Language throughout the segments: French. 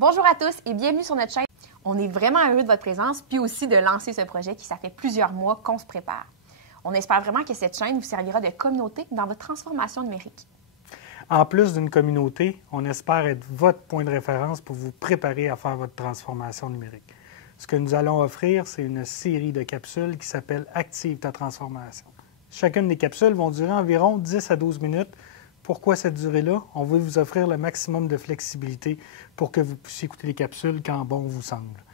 Bonjour à tous et bienvenue sur notre chaîne. On est vraiment heureux de votre présence puis aussi de lancer ce projet qui ça fait plusieurs mois qu'on se prépare. On espère vraiment que cette chaîne vous servira de communauté dans votre transformation numérique. En plus d'une communauté, on espère être votre point de référence pour vous préparer à faire votre transformation numérique. Ce que nous allons offrir, c'est une série de capsules qui s'appelle « Active ta transformation ». Chacune des capsules vont durer environ 10 à 12 minutes. Pourquoi cette durée-là? On veut vous offrir le maximum de flexibilité pour que vous puissiez écouter les capsules quand bon vous semble.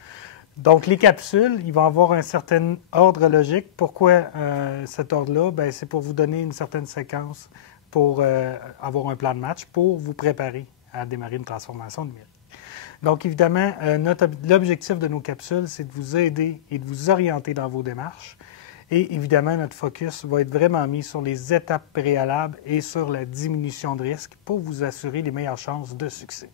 Donc, les capsules, ils vont avoir un certain ordre logique. Pourquoi cet ordre-là? Bien, c'est pour vous donner une certaine séquence pour avoir un plan de match pour vous préparer à démarrer une transformation numérique. Donc, évidemment, l'objectif de nos capsules, c'est de vous aider et de vous orienter dans vos démarches. Et évidemment, notre focus va être vraiment mis sur les étapes préalables et sur la diminution de risque pour vous assurer les meilleures chances de succès.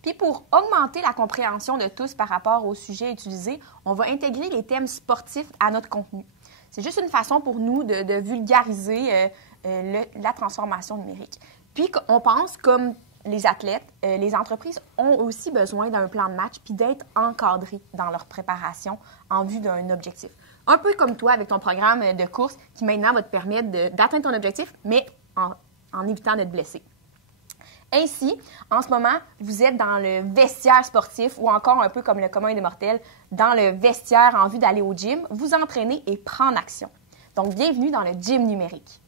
Puis pour augmenter la compréhension de tous par rapport au sujet utilisé, on va intégrer les thèmes sportifs à notre contenu. C'est juste une façon pour nous de vulgariser la transformation numérique. Puis on pense, comme les athlètes, les entreprises ont aussi besoin d'un plan de match puis d'être encadrés dans leur préparation en vue d'un objectif. Un peu comme toi avec ton programme de course qui maintenant va te permettre d'atteindre ton objectif, mais en évitant de te blesser. Ainsi, en ce moment, vous êtes dans le vestiaire sportif ou encore un peu comme le commun des mortels, dans le vestiaire en vue d'aller au gym, vous entraîner et prendre action. Donc, bienvenue dans le gym numérique.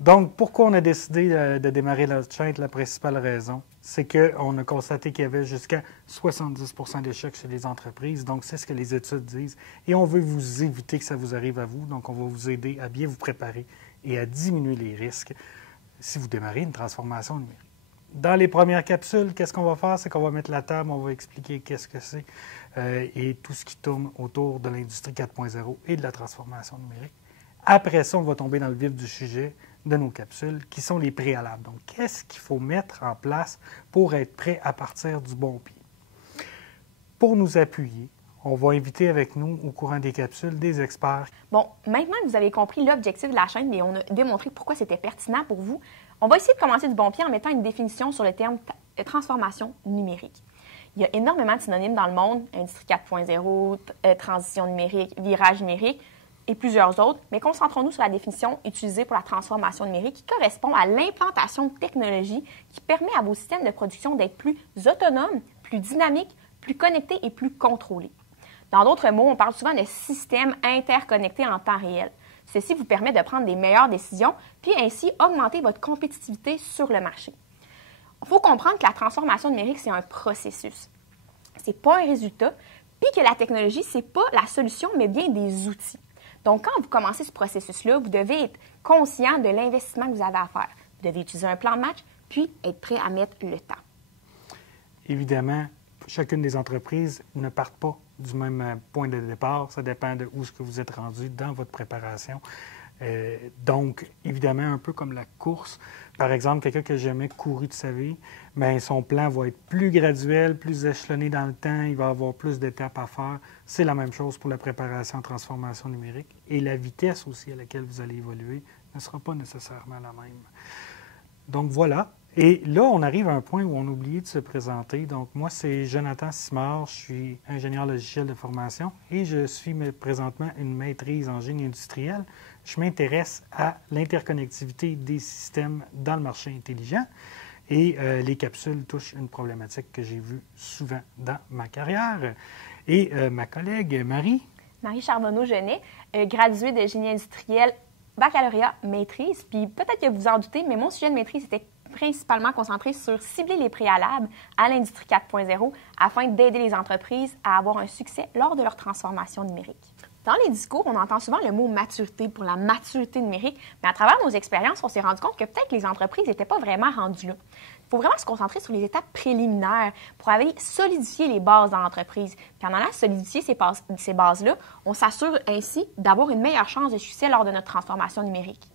Donc, pourquoi on a décidé de démarrer notre chaîne? La principale raison, c'est qu'on a constaté qu'il y avait jusqu'à 70 % d'échecs chez les entreprises. Donc, c'est ce que les études disent. Et on veut vous éviter que ça vous arrive à vous. Donc, on va vous aider à bien vous préparer et à diminuer les risques si vous démarrez une transformation numérique. Dans les premières capsules, qu'est-ce qu'on va faire? C'est qu'on va mettre la table, on va expliquer qu'est-ce que c'est et tout ce qui tourne autour de l'industrie 4.0 et de la transformation numérique. Après ça, on va tomber dans le vif du sujet de nos capsules, qui sont les préalables. Donc, qu'est-ce qu'il faut mettre en place pour être prêt à partir du bon pied? Pour nous appuyer, on va inviter avec nous, au courant des capsules, des experts. Bon, maintenant que vous avez compris l'objectif de la chaîne et on a démontré pourquoi c'était pertinent pour vous, on va essayer de commencer du bon pied en mettant une définition sur le terme transformation numérique. Il y a énormément de synonymes dans le monde, industrie 4.0, transition numérique, virage numérique, et plusieurs autres, mais concentrons-nous sur la définition utilisée pour la transformation numérique qui correspond à l'implantation de technologies qui permet à vos systèmes de production d'être plus autonomes, plus dynamiques, plus connectés et plus contrôlés. Dans d'autres mots, on parle souvent de systèmes interconnectés en temps réel. Ceci vous permet de prendre des meilleures décisions, puis ainsi augmenter votre compétitivité sur le marché. Il faut comprendre que la transformation numérique, c'est un processus. Ce n'est pas un résultat, puis que la technologie, ce n'est pas la solution, mais bien des outils. Donc, quand vous commencez ce processus-là, vous devez être conscient de l'investissement que vous avez à faire. Vous devez utiliser un plan de match, puis être prêt à mettre le temps. Évidemment, chacune des entreprises ne partent pas du même point de départ. Ça dépend de où est-ce que vous êtes rendu dans votre préparation. Donc, évidemment, un peu comme la course. Par exemple, quelqu'un qui n'a jamais couru de sa vie, bien, son plan va être plus graduel, plus échelonné dans le temps, il va avoir plus d'étapes à faire. C'est la même chose pour la préparation en transformation numérique. Et la vitesse aussi à laquelle vous allez évoluer ne sera pas nécessairement la même. Donc, voilà. Et là, on arrive à un point où on a oublié de se présenter. Donc, moi, c'est Jonathan Simard, je suis ingénieur logiciel de formation et je suis présentement une maîtrise en génie industriel. Je m'intéresse à l'interconnectivité des systèmes dans le marché intelligent et les capsules touchent une problématique que j'ai vue souvent dans ma carrière. Et ma collègue Marie Charbonneau-Genet, graduée de génie industriel, baccalauréat, maîtrise. Puis peut-être que vous en doutez, mais mon sujet de maîtrise était principalement concentré sur cibler les préalables à l'industrie 4.0 afin d'aider les entreprises à avoir un succès lors de leur transformation numérique. Dans les discours, on entend souvent le mot maturité pour la maturité numérique, mais à travers nos expériences, on s'est rendu compte que peut-être que les entreprises n'étaient pas vraiment rendues là. Il faut vraiment se concentrer sur les étapes préliminaires pour aller solidifier les bases dans l'entreprise. Puis en allant solidifier ces bases-là, on s'assure ainsi d'avoir une meilleure chance de succès lors de notre transformation numérique.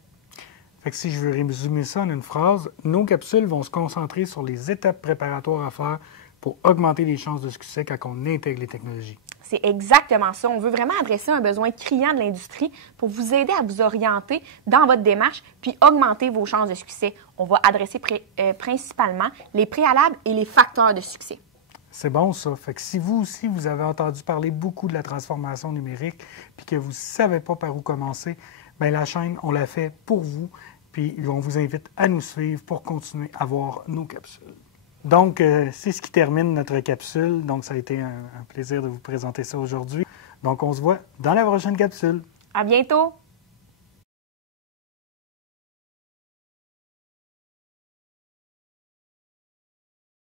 Fait que si je veux résumer ça en une phrase, nos capsules vont se concentrer sur les étapes préparatoires à faire pour augmenter les chances de succès quand on intègre les technologies. C'est exactement ça. On veut vraiment adresser un besoin criant de l'industrie pour vous aider à vous orienter dans votre démarche puis augmenter vos chances de succès. On va adresser principalement les préalables et les facteurs de succès. C'est bon, ça. Fait que si vous aussi, vous avez entendu parler beaucoup de la transformation numérique puis que vous ne savez pas par où commencer, bien la chaîne, on l'a fait pour vous. Puis on vous invite à nous suivre pour continuer à voir nos capsules. Donc, c'est ce qui termine notre capsule. Donc, ça a été un plaisir de vous présenter ça aujourd'hui. Donc, on se voit dans la prochaine capsule. À bientôt!